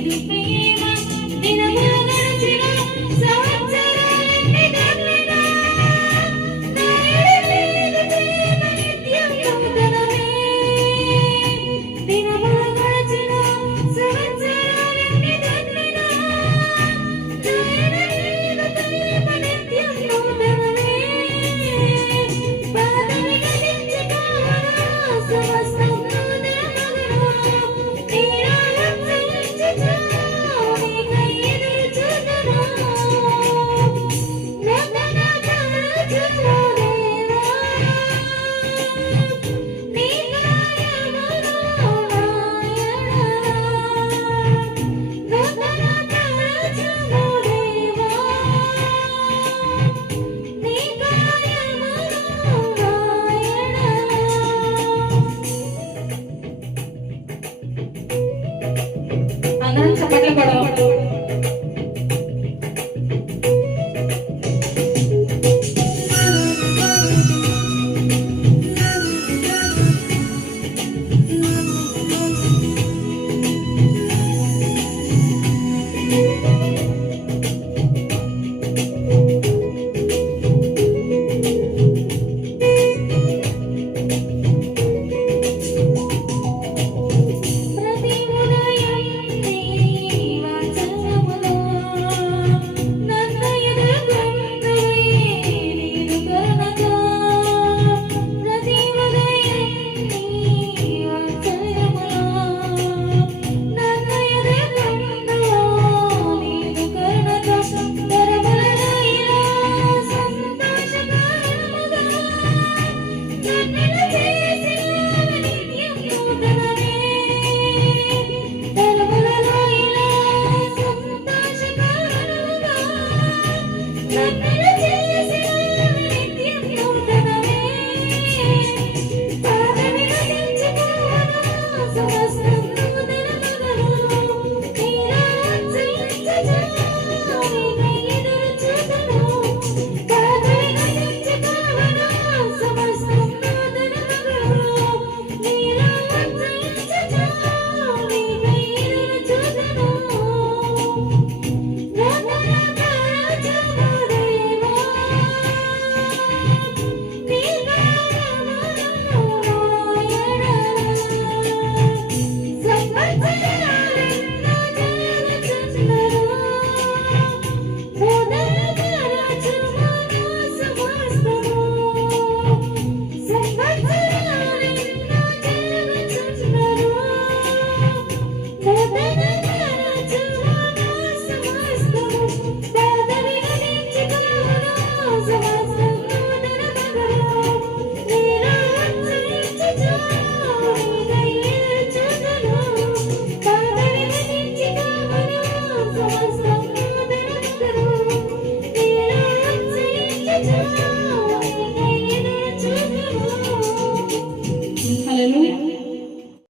Dinamarca, Dinamarca, Dinamarca, Dinamarca, Dinamarca,